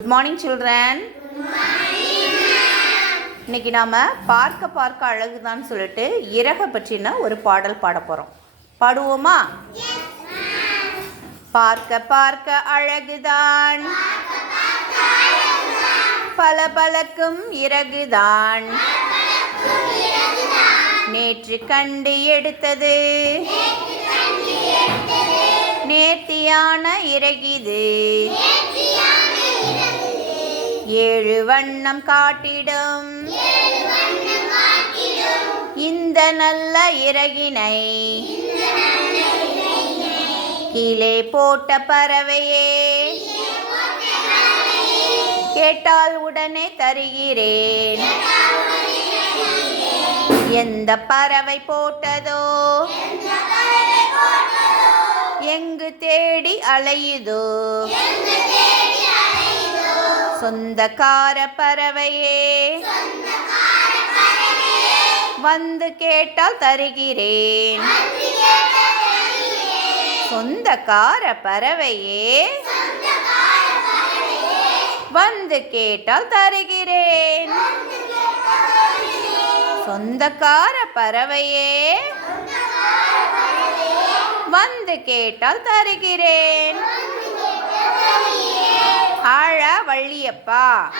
Good morning children இன்னைக்கு நாம் பார்க்க பார்க்க அழகுதான்னு சொல்லிட்டு இறக பற்றின ஒரு பாடல் பாட போகிறோம் பாடுவோமா? பார்க்க பார்க்க அழகுதான். பல பலக்கும் இறகுதான். நேற்று கண்டு எடுத்தது. நேர்த்தியான இறகிது ஏழு வண்ணம் காட்டிடும். இந்த நல்ல இறகினை கீழே போட்ட பறவையே கேட்டால் உடனே தருகிறேன். எந்த பறவை போட்டதோ எங்கு தேடி அலையுதோ சொந்தக்கார பறவையே வந்து கேட்டால் தருகிறேன். சொந்தக்கார பறவையே வந்து கேட்டால் தருகிறேன். சொந்தக்கார பறவையே வந்து கேட்டால் தருகிறேன். வள்ளியப்பா.